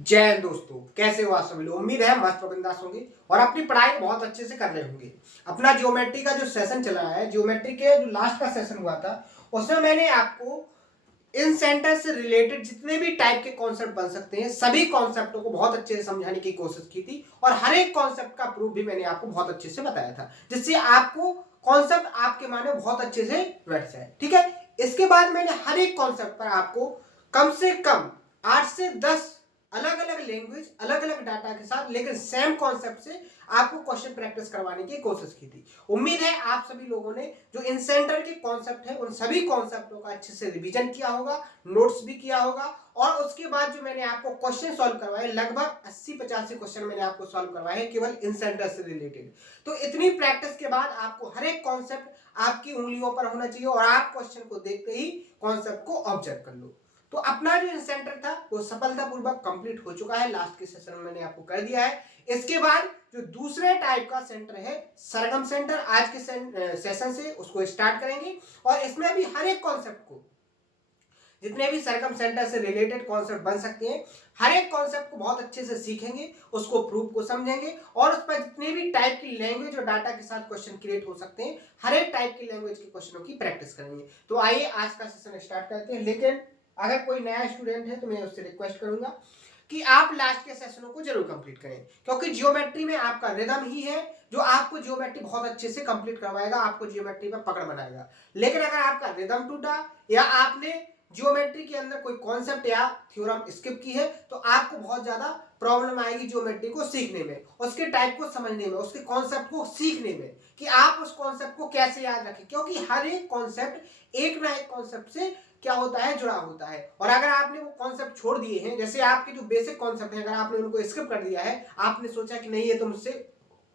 जय हिंद दोस्तों, कैसे हो आप सभी लोग। उम्मीद है मस्त और बिंदास होंगे और अपनी पढ़ाई बहुत अच्छे से कर रहे होंगे। अपना ज्योमेट्री का जो सेशन चला है, ज्योमेट्री के जो लास्ट का सेशन हुआ था, उसमें मैंने आपको इन सेंटर से रिलेटेड जितने भी टाइप के कॉन्सेप्ट बन सकते हैं, सभी कॉन्सेप्टों को बहुत अच्छे से समझाने की कोशिश की थी और हर एक कॉन्सेप्ट का प्रूफ भी मैंने आपको बहुत अच्छे से बताया था, जिससे आपको कॉन्सेप्ट आपके माने बहुत अच्छे से बैठ जाए। ठीक है, इसके बाद मैंने हर एक कॉन्सेप्ट पर आपको कम से कम 8 से 10 अलग अलग लैंग्वेज, अलग अलग डाटा के साथ, लेकिन सेम कॉन्सेप्ट से आपको क्वेश्चन प्रैक्टिस करवाने की कोशिश की थी। उम्मीद है आप सभी लोगों ने जो इन सेंटर के कॉन्सेप्ट है, उन सभी कॉन्सेप्टों का अच्छे से रिवीजन किया होगा, नोट्स भी किया होगा और उसके बाद जो मैंने आपको क्वेश्चन सॉल्व करवाए, लगभग 80-85 क्वेश्चन मैंने आपको सॉल्व करवाए हैं केवल इन सेंटर से रिलेटेड। तो इतनी प्रैक्टिस के बाद आपको हर एक कॉन्सेप्ट आपकी उंगलियों पर होना चाहिए और आप क्वेश्चन को देखते ही कॉन्सेप्ट को ऑब्जर्व कर लो। तो अपना जो सेंटर था वो सफलतापूर्वक कंप्लीट हो चुका है, लास्ट के सेशन में मैंने आपको कर दिया है। इसके बाद जो दूसरे टाइप का सेंटर है सरगम सेंटर, आज के सेशन से उसको स्टार्ट करेंगे और इसमें भी हर एक कॉन्सेप्ट को, जितने भी सरगम सेंटर से रिलेटेड कॉन्सेप्ट बन सकते हैं, हर एक कॉन्सेप्ट को बहुत अच्छे से सीखेंगे, उसको प्रूफ को समझेंगे और उस पर जितने भी टाइप की लैंग्वेज और डाटा के साथ क्वेश्चन क्रिएट हो सकते हैं, हर एक टाइप की लैंग्वेज के क्वेश्चनों की प्रैक्टिस करेंगे। तो आइए आज का सेशन स्टार्ट करते हैं। लेकिन अगर कोई नया स्टूडेंट है तो मैं उससे रिक्वेस्ट करूंगा कि आप लास्ट के सेशनों को जरूर कंप्लीट करें, क्योंकि जियोमेट्री में आपका रिदम ही है जो आपको जियोमेट्री बहुत अच्छे से कंप्लीट करवाएगा, आपको जियोमेट्री पर पकड़ बनाएगा। लेकिन अगर आपका रिदम टूटा या आपने जियोमेट्री के अंदर कोई कॉन्सेप्ट या थ्योरम स्किप की है, तो आपको बहुत ज्यादा प्रॉब्लम आएगी जियोमेट्री को सीखने में, उसके टाइप को समझने में, उसके कॉन्सेप्ट को सीखने में, कि आप उस कॉन्सेप्ट को कैसे याद रखें, क्योंकि हर एक कॉन्सेप्ट एक ना एक कॉन्सेप्ट से क्या होता है, जुड़ा होता है। और अगर आपने वो कॉन्सेप्ट छोड़ दिए हैं, जैसे आपके जो बेसिक कॉन्सेप्ट है, अगर आपने उनको स्किप कर दिया है, आपने सोचा कि नहीं ये तो मुझसे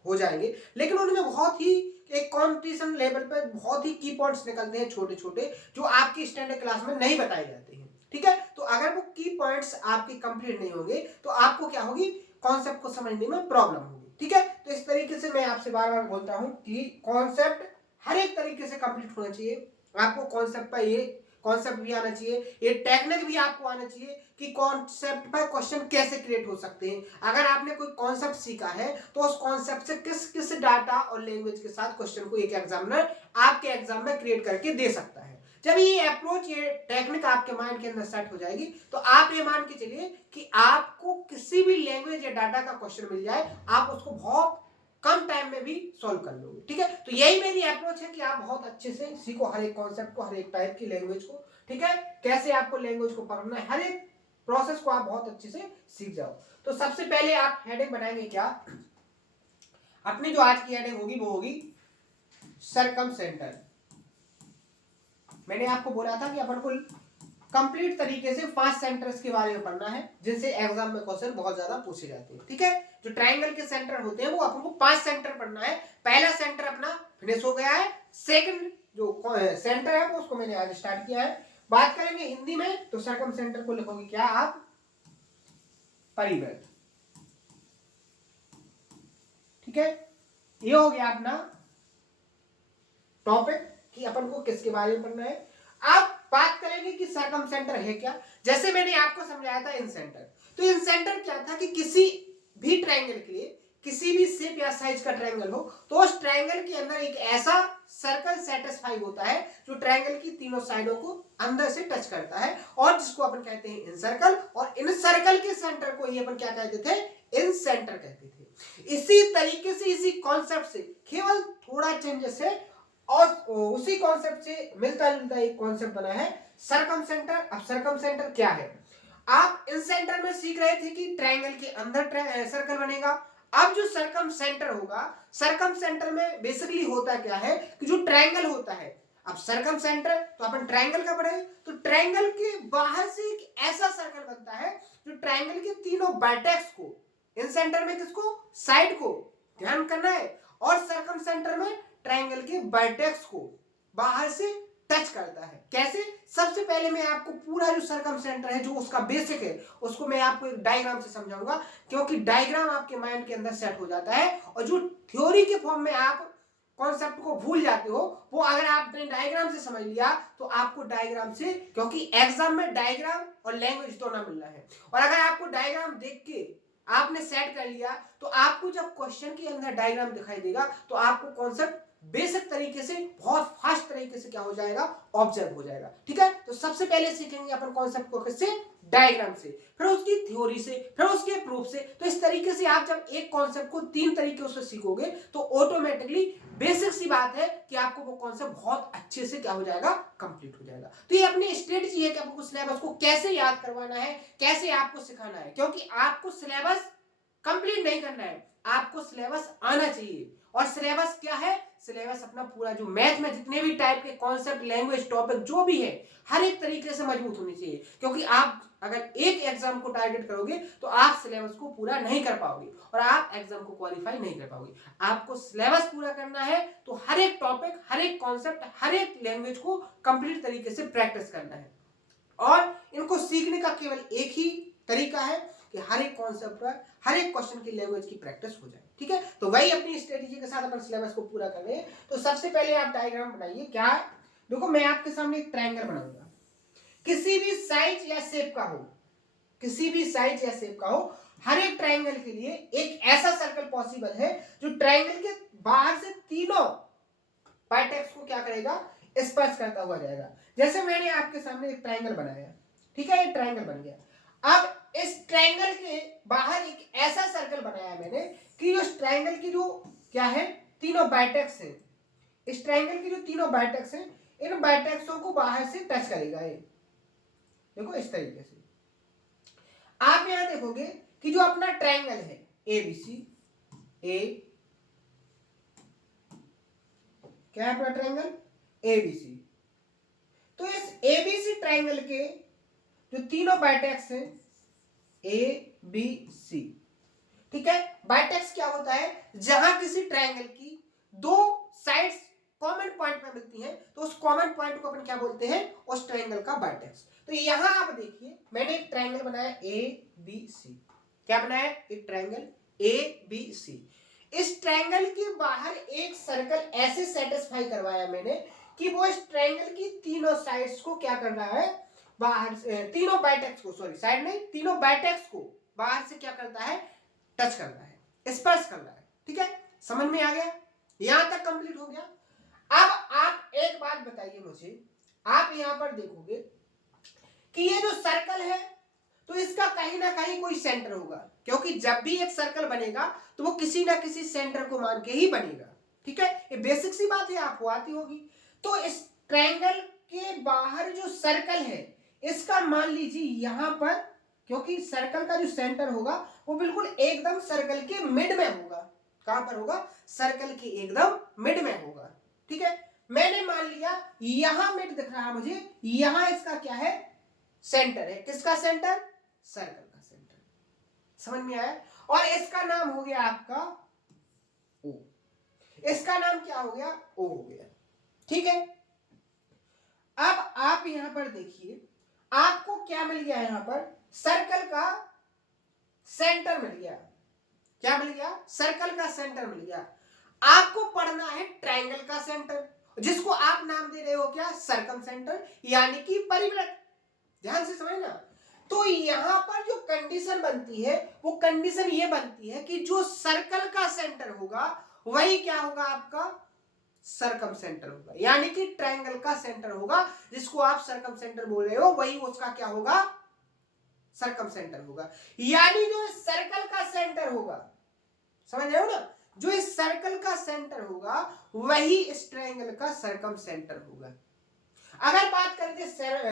हो जाएंगे, लेकिन उनमें बहुत ही एक कॉम्पिटिशन लेवल पर बहुत ही की पॉइंट्स निकलते हैं छोटे छोटे, जो आपकी स्टैंडर्ड क्लास में नहीं बताए जाते हैं। ठीक है, तो अगर वो की पॉइंट्स आपके कंप्लीट नहीं होंगे तो आपको क्या होगी, कॉन्सेप्ट को समझने में प्रॉब्लम होगी। ठीक है, तो इस तरीके से मैं आपसे बार बार बोलता हूं कि कॉन्सेप्ट हर एक तरीके से कंप्लीट होना चाहिए। आपको कॉन्सेप्ट पर ये कॉन्सेप्ट भी आना चाहिए, ये टेक्निक भी आपको आना चाहिए कि कॉन्सेप्ट पर क्वेश्चन कैसे क्रिएट हो सकते हैं। अगर आपने कोई कॉन्सेप्ट सीखा है तो उस कॉन्सेप्ट से किस किस डाटा और लैंग्वेज के साथ क्वेश्चन को एक एग्जामिनर आपके एग्जाम में क्रिएट करके दे सकता है। जब ये अप्रोच, ये टेक्निक आपके माइंड के अंदर सेट हो जाएगी, तो आप ये मान के चलिए कि आपको किसी भी लैंग्वेज या डाटा का क्वेश्चन मिल जाए, आप उसको बहुत कम टाइम में भी सॉल्व कर लोगे। ठीक है, तो यही मेरी अप्रोच है कि आप बहुत अच्छे से सीखो हर एक कॉन्सेप्ट को, हर एक टाइप की लैंग्वेज को। ठीक है, कैसे आपको लैंग्वेज को पढ़ना है, हर एक प्रोसेस को आप बहुत अच्छे से सीख जाओ। तो सबसे पहले आप हेडिंग बनाएंगे क्या, अपनी जो आज की हेडिंग होगी वो होगी सरकम सेंटर। मैंने आपको बोला था कि अपन को कंप्लीट तरीके से 5 सेंटर्स के बारे में पढ़ना है, जिनसे एग्जाम में क्वेश्चन बहुत ज्यादा पूछे जाते हैं। ठीक है, जो ट्रायंगल के सेंटर होते हैं वो अपन को 5 सेंटर पढ़ना है। पहला सेंटर अपना फिनिश हो गया है, सेकंड जो सेंटर है वो उसको मैंने आज स्टार्ट किया है। बात करेंगे हिंदी में तो सरकम सेंटर को लिखोगे क्या आप, परिवृत्त। ठीक है, ये हो गया अपना टॉपिक कि अपन को किसके बारे में पढ़ना है। अब बात करेंगे कि सरकम सेंटर है क्या। जैसे मैंने आपको समझाया था इन सेंटर, तो इन सेंटर क्या था कि किसी भी ट्रायंगल के लिए, किसी भी शेप या साइज का ट्रायंगल हो, तो उस ट्रायंगल के अंदर एक ऐसा सर्कल सेटिस्फाई होता है जो ट्रायंगल की तीनों साइडों को अंदर से टच करता है और जिसको अपन कहते हैं इन सर्कल। और इन सर्कल के सेंटर को ही अपन क्या कहते थे, इन सेंटर कहते थे। इसी तरीके से, इसी कॉन्सेप्ट से केवल थोड़ा चेंजेस है और उसी कॉन्सेप्ट से मिलता जुलता एक कॉन्सेप्ट बना है सरकम सेंटर। अब सरकम सेंटर क्या है, आप इन सेंटर में सीख रहे थे कि ट्रायंगल के अंदर सर्कल बनेगा। अब जो सरकम सेंटर होगा, सरकम सेंटर में बेसिकली होता क्या है कि जो ट्रायंगल होता है, अब सरकम सेंटर तो अपन ट्रायंगल का पढ़े, तो ट्रायंगल के बाहर से एक ऐसा सर्कल बनता है जो ट्रायंगल के तीनों वर्टेक्स को, इन सेंटर में किसको, साइड को ध्यान करना है, और सरकम सेंटर में ट्रायंगल के वर्टेक्स को बाहर से टच करता है। कैसे, सबसे पहले मैं आपको पूरा जो सरकम सेंटर है, जो उसका बेसिक है, उसको मैं आपको एक डायग्राम से समझाऊंगा, क्योंकि डायग्राम आपके माइंड के अंदर सेट हो जाता है और जो थ्योरी के फॉर्म में आप कॉन्सेप्ट को भूल जाते हो वो अगर आपने डायग्राम से समझ लिया तो आपको डायग्राम से, क्योंकि एग्जाम में डायग्राम और लैंग्वेज दोनों मिलना है, और अगर आपको डायग्राम देख के आपने सेट कर लिया तो आपको जब क्वेश्चन के अंदर डायग्राम दिखाई देगा तो आपको कॉन्सेप्ट बेसिक तरीके से बहुत फास्ट तरीके से क्या हो जाएगा, ऑब्जर्व हो जाएगा। ठीक है, तो सबसे पहले सीखेंगे अपन कॉन्सेप्ट को किससे, डायग्राम से, फिर उसकी थ्योरी से, फिर उसके प्रूफ से। तो इस तरीके से आप जब एक कॉन्सेप्ट को 3 तरीके से सीखोगे तो ऑटोमेटिकली बेसिक सी बात है कि आपको वो कॉन्सेप्ट बहुत अच्छे से क्या हो जाएगा, कंप्लीट हो जाएगा। तो ये अपनी स्ट्रेटजी है कि आपको सिलेबस को कैसे याद करवाना है, कैसे आपको सिखाना है, क्योंकि आपको सिलेबस कंप्लीट नहीं करना है, आपको सिलेबस आना चाहिए। और सिलेबस क्या है, सिलेबस अपना पूरा जो मैथ में जितने भी टाइप के कॉन्सेप्ट, लैंग्वेज, टॉपिक जो भी है हर एक तरीके से मजबूत होनी चाहिए, क्योंकि आप अगर एक एग्जाम को टारगेट करोगे तो आप सिलेबस को पूरा नहीं कर पाओगे और आप एग्जाम को क्वालिफाई नहीं कर पाओगे। आपको सिलेबस पूरा करना है तो हर एक टॉपिक, हर एक कॉन्सेप्ट, हर एक लैंग्वेज को कंप्लीट तरीके से प्रैक्टिस करना है। और इनको सीखने का केवल एक ही तरीका है कि हर एक कॉन्सेप्ट पर, हर एक क्वेश्चन की लैंग्वेज की प्रैक्टिस हो जाए। ठीक है, तो वही अपनी स्ट्रेटेजी के साथ अपन सिलेबस को पूरा कर रहे हैं। तो सबसे पहले आप डायग्राम बनाइए। क्या है, देखो मैं आपके सामने एक ट्रायंगल बनाऊंगा, किसी भी साइज या शेप का हो, किसी भी साइज या शेप का हो, हर एक ट्रायंगल के लिए एक ऐसा सर्कल पॉसिबल है जो ट्रायंगल के बाहर से तीनों वर्टेक्स को क्या करेगा, स्पर्श करता हुआ जाएगा। जैसे मैंने आपके सामने एक ट्रायंगल बनाया, ठीक है, एक ट्रायंगल बन गया। अब इस ट्रायंगल के बाहर एक ऐसा सर्कल बनाया मैंने कि उस ट्रायंगल की जो क्या है, तीनों वर्टेक्स हैं, इस ट्रायंगल की जो तीनों वर्टेक्स हैं, इन वर्टेक्सों को बाहर से टच करेगा ये। देखो इस तरीके से आप यहां देखोगे कि जो अपना ट्रायंगल है एबीसी, ए क्या है अपना ट्रायंगल एबीसी, तो इस एबीसी ट्रायंगल के जो तीनों वर्टेक्स हैं ए बी सी, ठीक है, वर्टेक्स क्या होता है, जहां किसी ट्रायंगल की दो साइड्स कॉमन पॉइंट में मिलती हैं तो उस कॉमन पॉइंट को अपन क्या बोलते हैं, उस ट्रायंगल का वर्टेक्स। तो यहां आप देखिए मैंने एक ट्रायंगल बनाया ए बी सी, क्या बनाया, एक ट्रायंगल ए बी सी। इस ट्रायंगल के बाहर एक सर्कल ऐसे सेटिस्फाई करवाया मैंने कि वो इस ट्रायंगल की तीनों साइड्स को क्या कर रहा है, बाहर से तीनों वर्टेक्स को, सॉरी साइड नहीं, तीनों वर्टेक्स को बाहर से क्या करता है, टच कर रहा है, स्पर्श कर रहा है। ठीक है, समझ में आ गया, यहां तक कंप्लीट हो गया। अब आप एक बात बताइए मुझे, आप यहां पर देखोगे कि ये जो सर्कल है तो इसका कहीं ना कहीं कोई सेंटर होगा, क्योंकि जब भी एक सर्कल बनेगा तो वो किसी ना किसी सेंटर को मान के ही बनेगा। ठीक है, ये बेसिक सी बात है, आपको आती होगी। तो इस ट्रायंगल के बाहर जो सर्कल है इसका मान लीजिए यहां पर, क्योंकि सर्कल का जो सेंटर होगा वो बिल्कुल एकदम सर्कल के मिड में होगा। कहां पर होगा, सर्कल के एकदम मिड में होगा। ठीक है, मैंने मान लिया यहां मिड दिख रहा है मुझे, यहां इसका क्या है, सेंटर है। किसका सेंटर, सर्कल का सेंटर। समझ में आया, और इसका नाम हो गया आपका ओ, इसका नाम क्या हो गया, ओ हो गया। ठीक है, अब आप यहां पर देखिए आपको क्या मिल गया, यहां पर सर्कल का सेंटर मिल गया। क्या मिल गया, सर्कल का सेंटर मिल गया। आपको पढ़ना है ट्रायंगल का सेंटर, जिसको आप नाम दे रहे हो क्या, सर्कम सेंटर, यानी कि परिवृत्त। ध्यान से समझना। तो यहां पर जो कंडीशन बनती है वो कंडीशन ये बनती है कि जो सर्कल का सेंटर होगा वही क्या होगा, आपका सर्कम सेंटर होगा, यानी कि ट्रायंगल का सेंटर होगा, जिसको आप सर्कम सेंटर बोल रहे हो वही उसका क्या होगा, सर्कम सेंटर होगा। यानी जो सर्कल का सेंटर होगा, समझ रहे हो ना, जो इस सर्कल का सेंटर होगा वही इस ट्रायंगल का सर्कम सेंटर होगा। अगर बात करें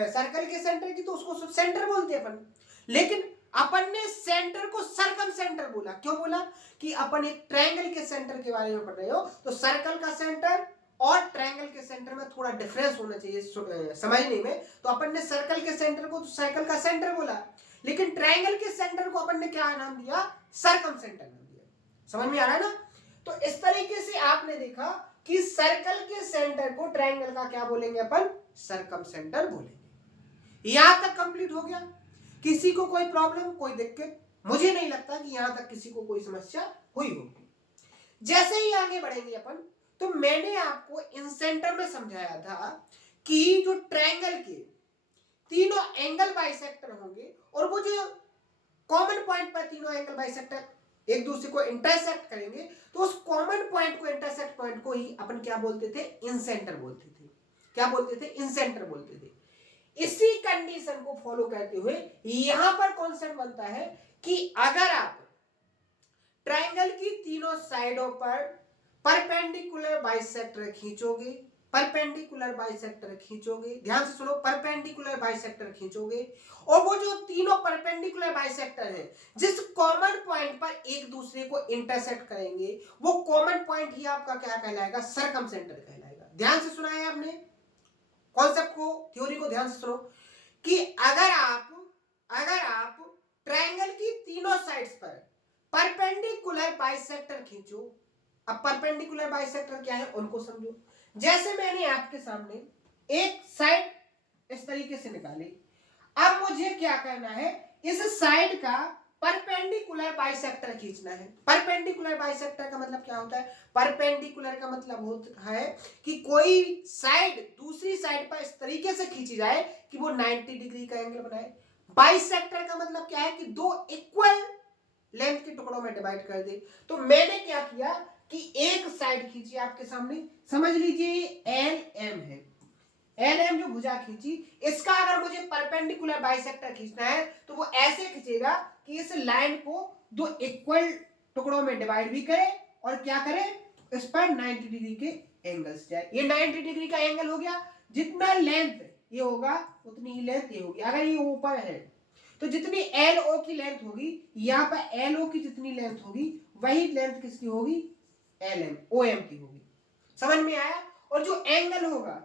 सर्कल के सेंटर की तो उसको सेंटर बोलते हैं अपन, लेकिन अपन ने सेंटर को सर्कम सेंटर बोला। क्यों बोला, कि अपन एक ट्रायंगल के सेंटर के बारे में पढ़ रहे हो, तो सर्कल का सेंटर और ट्रायंगल के सेंटर में थोड़ा डिफरेंस होना चाहिए समझने में। तो अपन ने सर्कल के सेंटर को तो सर्कल का सेंटर बोला, लेकिन ट्रायंगल के सेंटर को अपन ने क्या नाम दिया, सर्कम सेंटर नाम दिया। समझ में आ रहा है ना। तो इस तरीके से आपने देखा कि सर्कल के सेंटर को ट्रायंगल का क्या बोलेंगे अपन, सर्कम सेंटर बोलेंगे। यहां तक कंप्लीट हो गया, किसी को कोई प्रॉब्लम, कोई दिक्कत, मुझे नहीं लगता कि यहां तक किसी को कोई समस्या हुई होगी। जैसे ही आगे बढ़ेंगे अपन तो मैंने आपको इन सेंटर में समझाया था कि जो ट्रायंगल के तीनों एंगल बाइसेक्टर होंगे और वो जो कॉमन पॉइंट पर तीनों एंगल बाइसेक्टर एक दूसरे को इंटरसेक्ट करेंगे, तो उस कॉमन पॉइंट को, इंटरसेक्ट पॉइंट को ही अपन क्या बोलते थे? इन सेंटर बोलते थे। क्या बोलते थे? इन सेंटर बोलते थे। इसी कंडीशन को फॉलो करते हुए यहां पर कॉन्सेप्ट बनता है कि अगर आप ट्रायंगल की तीनों साइडों पर परपेंडिकुलर बाइसेक्टर खींचोगे, परपेंडिकुलर बाइसेक्टर खींचोगे, ध्यान से सुनो, परपेंडिकुलर बाइसेक्टर खींचोगे, और वो जो तीनों परपेंडिकुलर बाइसेक्टर हैं जिस कॉमन पॉइंट पर एक दूसरे को इंटरसेक्ट करेंगे, वो कॉमन पॉइंट ही आपका क्या कहलाएगा? सर्कमसेंटर कहलाएगा। ध्यान से सुना है आपने कॉन्सेप्ट को, थ्योरी को ध्यान से सुनो कि अगर आप ट्रायंगल की तीनों साइड्स पर परपेंडिकुलर बाइसेक्टर खींचो। अब परपेंडिकुलर बाइसेक्टर क्या है उनको समझो। जैसे मैंने आपके सामने एक साइड इस तरीके से निकाली, अब मुझे क्या करना है? इस साइड का परपेंडिकुलर बाइसेक्टर खींचना है। परपेंडिकुलर बाइसेक्टर का मतलब क्या होता है? परपेंडिकुलर का मतलब होता है कि कोई साइड दूसरी साइड पर इस तरीके से खींची जाए कि वो 90 डिग्री का एंगल बनाए। बाइसेक्टर का मतलब क्या है? कि दो इक्वल लेंथ के टुकड़ों में डिवाइड कर दे। तो मैंने क्या किया कि एक साइड खींची आपके सामने, समझ लीजिए एल एम है, एल एम जो भुजा खींची, इसका अगर मुझे परपेंडिकुलर बाइसेक्टर खींचना है तो वो ऐसे खींचेगा कि इस लाइन को दो इक्वल टुकड़ों में डिवाइड भी करे और क्या करे? इस पर 90 डिग्री के एंगल से जाए। ये 90 डिग्री का एंगल हो गया। जितना लेंथ ये होगा उतनी ही लेंथ ये होगी। अगर ये ऊपर है तो जितनी एल ओ की लेंथ होगी, यहां पर एल ओ की जितनी लेंथ होगी वही लेंथ किसकी होगी? एल एम ओ एम की होगी। समझ में आया? और जो एंगल होगा,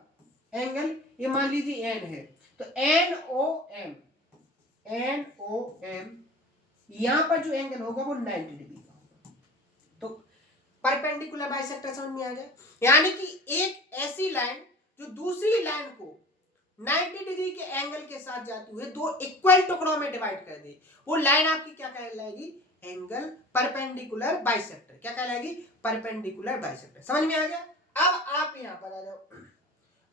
एंगल ये मान लीजिए एन है, तो N O M, N O M, यहां पर जो एंगल होगा वो 90 डिग्री का होगा। तो परपेंडिकुलर बाइसेक्टर समझ में आ गया। यानी कि एक ऐसी लाइन जो दूसरी लाइन को 90 डिग्री के एंगल के साथ जाते हुए दो इक्वल टुकड़ों में डिवाइड कर दे, वो लाइन आपकी क्या कहलाएगी? Angle perpendicular bisector. क्या कहलाएगी? Perpendicular bisector. समझ में आ गया? अब आप यहां पर आ जाओ।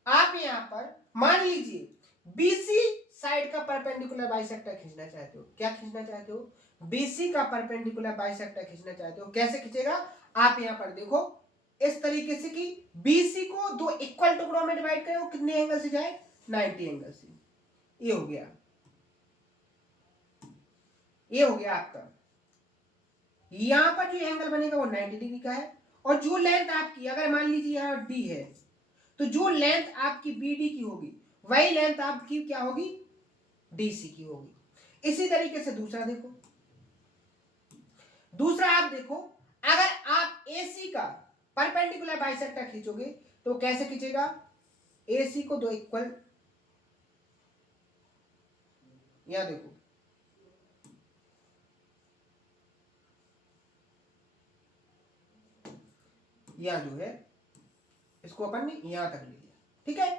आप यहां पर मान लीजिए बीसी साइड का परपेंडिकुलर बाइसेक्टर खींचना चाहते हो। क्या खींचना चाहते हो? बीसी का परपेंडिकुलर बाइसेक्टर खींचना चाहते हो। कैसे खींचेगा? आप यहां पर देखो इस तरीके से कि बीसी को दो इक्वल टुकड़ों में डिवाइड करें, वो कितने एंगल से जाए? 90 एंगल से। ये हो गया, ये हो गया आपका। यहां पर जो एंगल बनेगा वो 90 डिग्री का है। और जो लेंथ आपकी, अगर मान लीजिए यहां डी है, तो जो लेंथ आपकी बीडी की होगी वही लेंथ आपकी क्या होगी? डीसी की होगी। इसी तरीके से दूसरा देखो, दूसरा आप देखो, अगर आप एसी का परपेंडिकुलर बाइसेक्टर खींचोगे तो कैसे खींचेगा? एसी को दो इक्वल, यहां देखो, यहां जो है इसको अपन ने यहां तक ले लिया, ठीक है?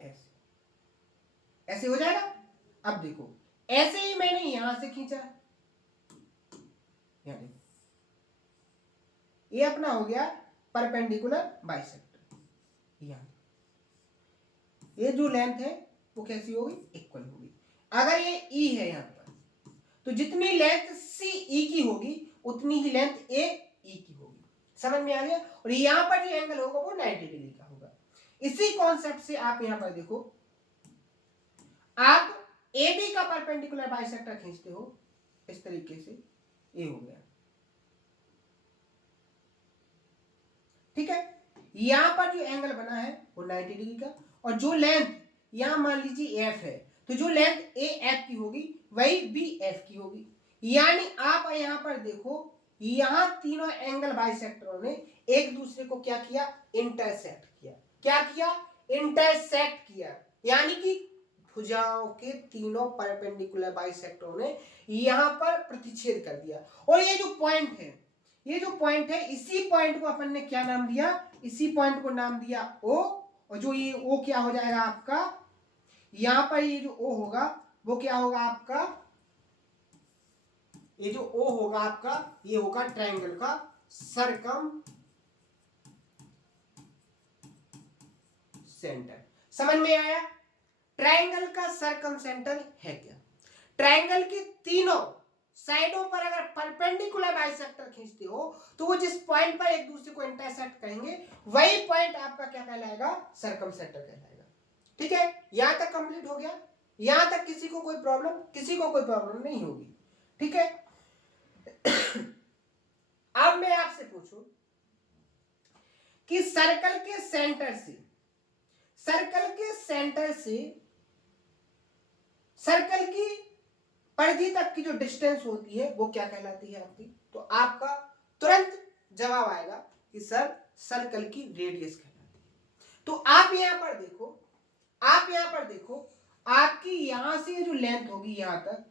ऐसे ऐसे हो जाएगा। अब देखो ऐसे ही मैंने यहां से खींचा, यहां देखो, ये अपना हो गया परपेंडिकुलर बाइसेक्टर। यहां ये जो लेंथ है वो कैसी होगी? इक्वल होगी। अगर ये ई है यहां पर, तो जितनी लेंथ सी ई की होगी उतनी ही लेंथ ए ई की होगी। समझ में आ गया? और यहां पर जो एंगल होगा वो 90 डिग्री का होगा। इसी कॉन्सेप्ट से आप यहां पर देखो, आप ए बी का परपेंडिकुलर बाइसेक्टर खींचते हो इस तरीके से, ये हो गया, ठीक है? यहां पर जो एंगल बना है वो 90 डिग्री का, और जो लेंथ यहां मान लीजिए एफ है, तो जो लेंथ ए एफ की होगी वही बी एफ की होगी। यानी आप यहां पर देखो, यहां तीनों एंगल बाइसेक्टरों ने एक दूसरे को क्या किया? इंटरसेक्ट किया। क्या किया? इंटरसेक्ट किया। यानी कि भुजाओं के तीनों परपेंडिकुलर बाइसेक्टरों ने यहां पर प्रतिच्छेद कर दिया। और ये जो पॉइंट है, ये जो पॉइंट है, इसी पॉइंट को अपन ने क्या नाम दिया? इसी पॉइंट को नाम दिया ओ। और जो ये ओ क्या हो जाएगा आपका? यहां पर ये जो ओ होगा वो क्या होगा आपका? ये जो ओ होगा आपका, ये होगा ट्रायंगल का सरकम सेंटर। समझ में आया? ट्रायंगल का सरकम सेंटर है क्या? ट्रायंगल की तीनों साइडों पर अगर परपेंडिकुलर बाइसेक्टर खींचते हो तो वो जिस पॉइंट पर एक दूसरे को इंटरसेक्ट करेंगे वही पॉइंट आपका क्या कहलाएगा? सरकम सेंटर कहलाएगा। ठीक है, यहां तक कंप्लीट हो गया। यहां तक किसी को कोई प्रॉब्लम नहीं होगी। ठीक है, अब मैं आपसे पूछूं कि सर्कल के सेंटर से सर्कल की परिधि तक की जो डिस्टेंस होती है वो क्या कहलाती है आपकी? तो आपका तुरंत जवाब आएगा कि सर सर्कल की रेडियस कहलाती है। तो आप यहां पर देखो, आपकी यहां से जो लेंथ होगी यहां तक,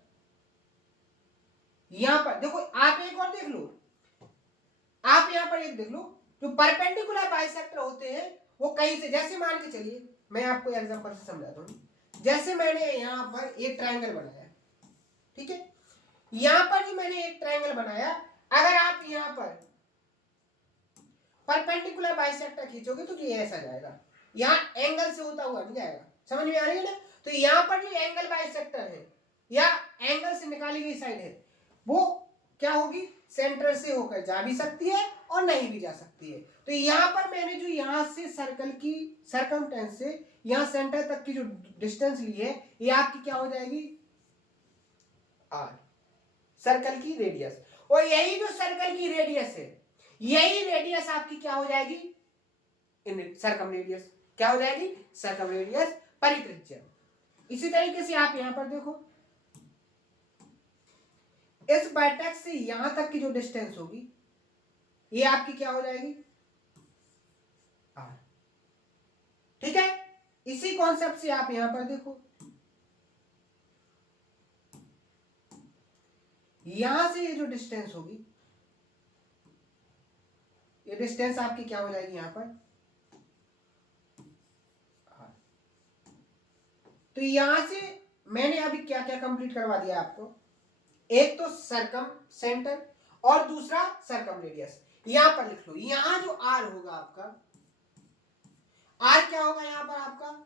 यहां पर देखो, आप एक और देख लो, आप यहां पर एक देख लो, जो परपेंडिकुलर बाइसेक्टर होते हैं वो कहीं से, जैसे मान के चलिए, मैं आपको एग्जांपल से समझाता हूं। जैसे मैंने यहां पर एक ट्रायंगल बनाया, ठीक है, यहां पर भी मैंने एक ट्रायंगल बनाया, अगर आप यहां पर परपेंडिकुलर बाइसेक्टर खींचोगे तो ये ऐसा जाएगा, यहां एंगल से होता हुआ नहीं जाएगा। समझ में आ रही है ना? तो यहां पर जो एंगल बाइसेक्टर है या एंगल से निकाली गई साइड है वो क्या होगी? सेंटर से होकर जा भी सकती है और नहीं भी जा सकती है। तो यहां पर मैंने जो यहां से सर्कल की सरकमटेंस से यहां सेंटर तक की जो डिस्टेंस ली है ये आपकी क्या हो जाएगी? आर, सर्कल की रेडियस। और यही जो सर्कल की रेडियस है, यही रेडियस आपकी क्या हो जाएगी? Circumradius. क्या हो जाएगी? सर्कम रेडियस, परित्रिज्या। इसी तरीके से आप यहां पर देखो, इस वर्टेक्स से यहां तक की जो डिस्टेंस होगी ये आपकी क्या हो जाएगी? आर। ठीक है, इसी कॉन्सेप्ट से आप यहां पर देखो, यहां से ये जो डिस्टेंस होगी ये डिस्टेंस आपकी क्या हो जाएगी यहां पर? आर। तो यहां से मैंने अभी क्या क्या कंप्लीट करवा दिया आपको? एक तो सरकम सेंटर और दूसरा सरकम रेडियस। यहां पर लिख लो, यहां जो आर होगा आपका, आर क्या होगा यहां पर आपका?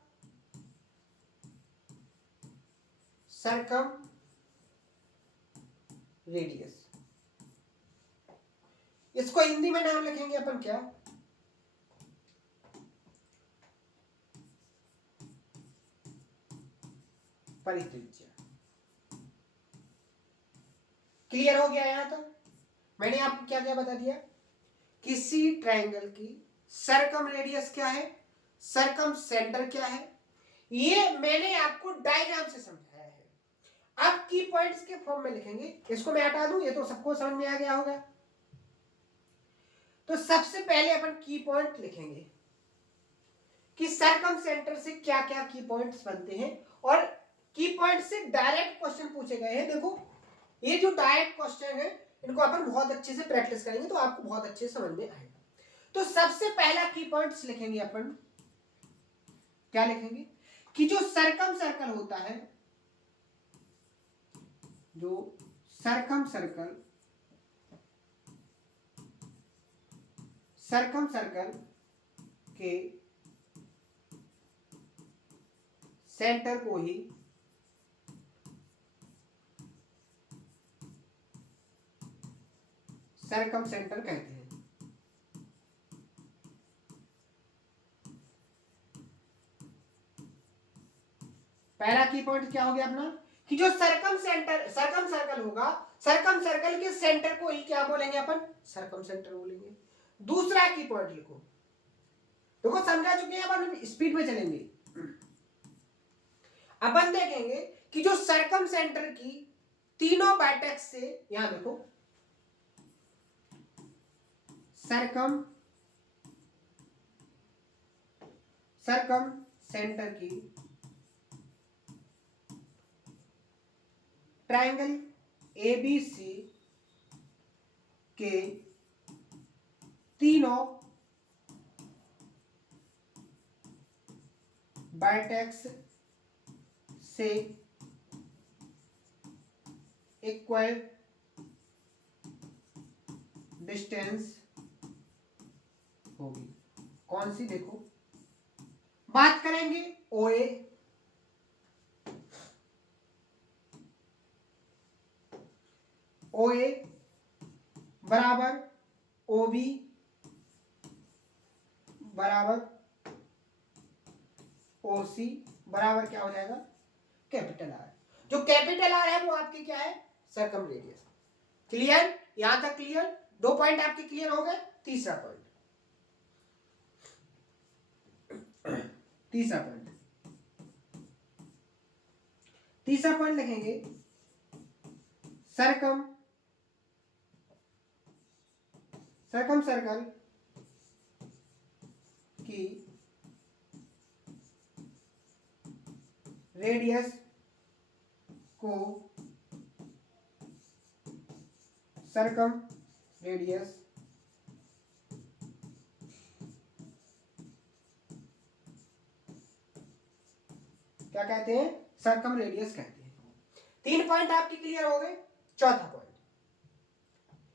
सरकम रेडियस। इसको हिंदी में नाम लिखेंगे अपन क्या? परित्रिज्या। क्लियर हो गया यहां तक? मैंने आपको क्या क्या बता दिया? किसी ट्रायंगल की सरकम रेडियस क्या है, सरकम सेंटर क्या है, ये मैंने आपको डायग्राम से समझाया है। अब की पॉइंट्स के फॉर्म में लिखेंगे। इसको मैं हटा दूं, ये तो सबको समझ में आ गया होगा। तो सबसे पहले अपन की पॉइंट लिखेंगे कि सरकम सेंटर से क्या क्या की पॉइंट्स बनते हैं, और की पॉइंट से डायरेक्ट क्वेश्चन पूछे गए हैं। देखो, ये जो डायरेक्ट क्वेश्चन है इनको अपन बहुत अच्छे से प्रैक्टिस करेंगे तो आपको बहुत अच्छे से समझ में आएगा। तो सबसे पहला की पॉइंट्स लिखेंगे अपन, क्या लिखेंगे? कि जो सरकम सर्कल होता है, जो सरकम सर्कल के सेंटर को ही सरकम सेंटर कहते हैं। पहला की पॉइंट क्या हो गया अपना? कि जो सरकम सर्कल होगा, सरकम सर्कल के सेंटर को ही क्या बोलेंगे अपन? सरकम सेंटर बोलेंगे। दूसरा की पॉइंट लिखो, देखो समझा चुके हैं, अपन स्पीड में चलेंगे। अपन देखेंगे कि जो सरकम सेंटर की तीनों वर्टेक्स से, यहां देखो, सरकम सेंटर की ट्रायंगल एबीसी के तीनों वर्टेक्स से इक्वल डिस्टेंस होगी। कौन सी? देखो, बात करेंगे OA, OA बराबर OB बराबर OC बराबर क्या हो जाएगा? Capital R. जो कैपिटल आर है वो आपकी क्या है? Circum radius. क्लियर? यहां तक क्लियर? 2 पॉइंट आपके क्लियर हो गए। तीसरा पॉइंट, तीसरा पॉइंट लिखेंगे सर्कम सर्कल की रेडियस को सर्कम रेडियस क्या कहते हैं? सर्कम रेडियस कहते हैं। 3 पॉइंट आपके क्लियर हो गए। चौथा पॉइंट,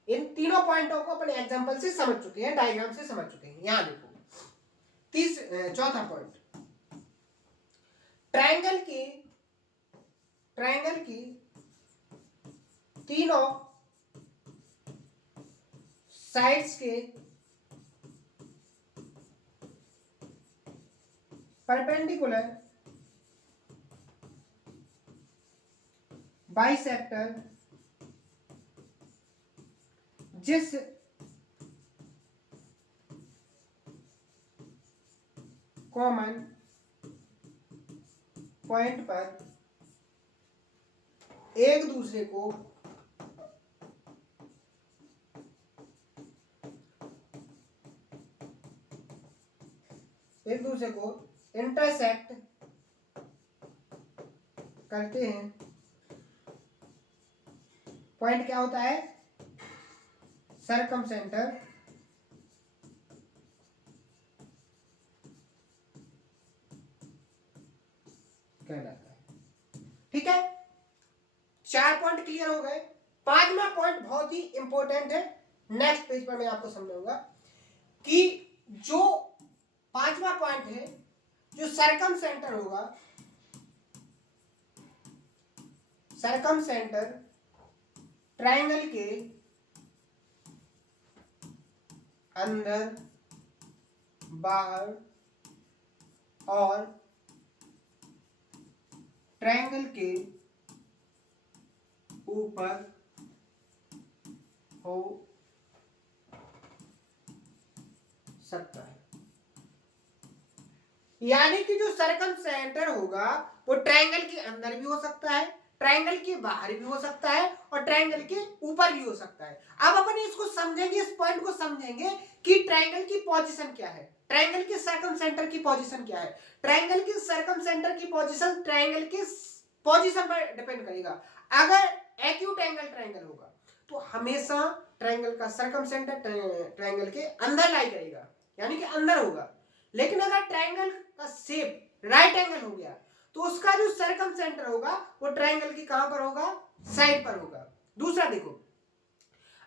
इन तीनों पॉइंटों को अपने एग्जांपल से समझ चुके हैं, डायग्राम से समझ चुके हैं। यहां देखो, चौथा पॉइंट, ट्रायंगल की तीनों साइड्स के परपेंडिकुलर बाइसेक्टर जिस कॉमन पॉइंट पर एक दूसरे को इंटरसेक्ट करते हैं, पॉइंट क्या होता है? सर्कमसेंटर कहलाता है। ठीक है, 4 पॉइंट क्लियर हो गए। 5वां पॉइंट बहुत ही इंपॉर्टेंट है, नेक्स्ट पेज पर मैं आपको समझाऊंगा कि जो 5वां पॉइंट है, जो सर्कमसेंटर होगा, सर्कमसेंटर ट्रायंगल के अंदर, बाहर और ट्रायंगल के ऊपर हो सकता है। यानी कि जो सर्कमसेंटर होगा वो ट्रायंगल के अंदर भी हो सकता है, ट्रायंगल के बाहर भी हो सकता है और ट्रायंगल के ऊपर भी हो सकता है। अब अपन इसको समझेंगे, इस पॉइंट को समझेंगे कि ट्रायंगल की पोजीशन क्या है, ट्रायंगल के सर्कमसेंटर की पोजीशन क्या है। ट्रायंगल के सर्कमसेंटर की पोजीशन ट्रायंगल के पोजीशन पर डिपेंड करेगा। अगर एक्यूट एंगल ट्रायंगल होगा तो हमेशा ट्रायंगल का सर्कमसेंटर ट्रायंगल के अंदर लाई करेगा, यानी कि अंदर होगा। लेकिन अगर ट्रायंगल का शेप राइट एंगल हो गया तो उसका जो सर्कमसेंटर होगा वो ट्रायंगल की कहां पर होगा? साइड पर होगा। दूसरा देखो,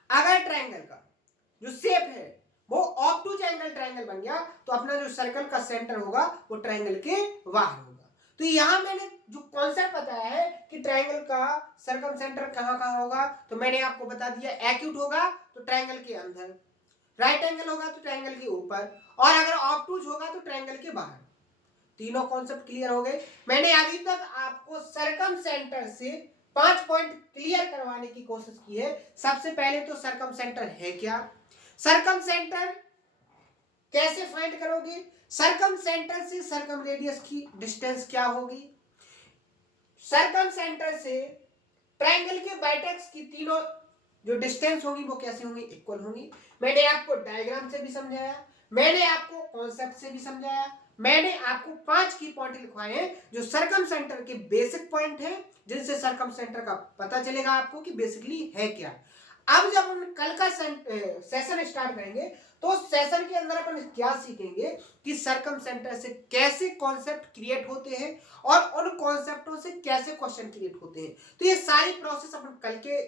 अगर ट्रायंगल का जो शेप है वो ऑब्टूज एंगल ट्रायंगल बन गया तो अपना जो सर्कल का सेंटर होगा वो ट्रायंगल के बाहर होगा। तो यहां मैंने जो कॉन्सेप्ट बताया है कि ट्रायंगल का सर्कमसेंटर कहां कहां होगा, तो मैंने आपको बता दिया, एक्यूट होगा तो ट्रायंगल के अंदर, राइट एंगल होगा तो ट्रायंगल के ऊपर, और अगर ऑब्टूज होगा तो ट्रायंगल के बाहर। तीनों कॉन्सेप्ट क्लियर हो गए। मैंने अभी तक आपको सर्कमसेंटर से 5 पॉइंट क्लियर करवाने की कोशिश की है। सबसे पहले तो सर्कमसेंटर है क्या, सर्कमसेंटर कैसे फाइंड करोगे, सर्कमसेंटर से सर्कम रेडियस की डिस्टेंस क्या होगी, सर्कमसेंटर से ट्रायंगल के वर्टेक्स की तीनों जो डिस्टेंस होगी वो कैसे होंगी? इक्वल होंगी। मैंने आपको डायग्राम से भी समझाया, मैंने आपको कॉन्सेप्ट से भी समझाया, मैंने आपको 5 की पॉइंट लिखवाए हैं जो सर्कमसेंटर के बेसिक पॉइंट हैं, जिनसे सर्कमसेंटर का पता चलेगा आपको कि बेसिकली है क्या। अब जब हम कल का सेशन स्टार्ट करेंगे तो सेशन के अंदर अपन क्या सीखेंगे कि सर्कमसेंटर से कैसे कॉन्सेप्ट क्रिएट होते हैं और उन कॉन्सेप्टों से कैसे क्वेश्चन क्रिएट होते हैं। तो ये सारी प्रोसेस अपन कल के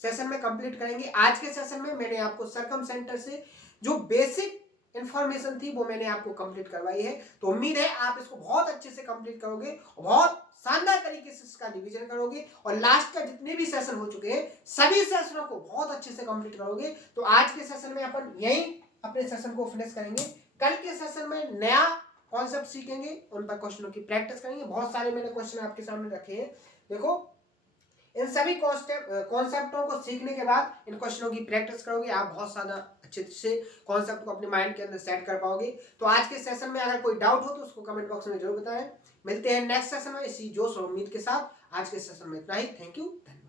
सेशन में कंप्लीट करेंगे। आज के सेशन में मैंने आपको सर्कमसेंटर से जो बेसिक इन्फॉर्मेशन थी वो मैंने आपको कंप्लीट करवाई है। तो उम्मीद है आप इसको बहुत अच्छे से कंप्लीट करोगे, बहुत शानदार तरीके से इसका रिवीजन करोगे और लास्ट का जितने भी सेशन हो चुके हैं सभी सेशनों को बहुत अच्छे से कंप्लीट करोगे। तो आज के सेशन में अपन यही अपने सेशन को फिनिश करेंगे। कल के सेशन में नया कॉन्सेप्ट सीखेंगे, उन पर क्वेश्चनों की प्रैक्टिस करेंगे। बहुत सारे मैंने क्वेश्चन आपके सामने रखे हैं, देखो इन सभी कॉन्सेप्टों को सीखने के बाद इन क्वेश्चनों की प्रैक्टिस करोगे, आप बहुत ज्यादा अच्छे से कॉन्सेप्ट को अपने माइंड के अंदर सेट कर पाओगे। तो आज के सेशन में अगर कोई डाउट हो तो उसको कमेंट बॉक्स में जरूर बताएं। मिलते हैं नेक्स्ट सेशन में इसी जोश और उम्मीद के साथ। आज के सेशन में इतना ही। थैंक यू, धन्यवाद।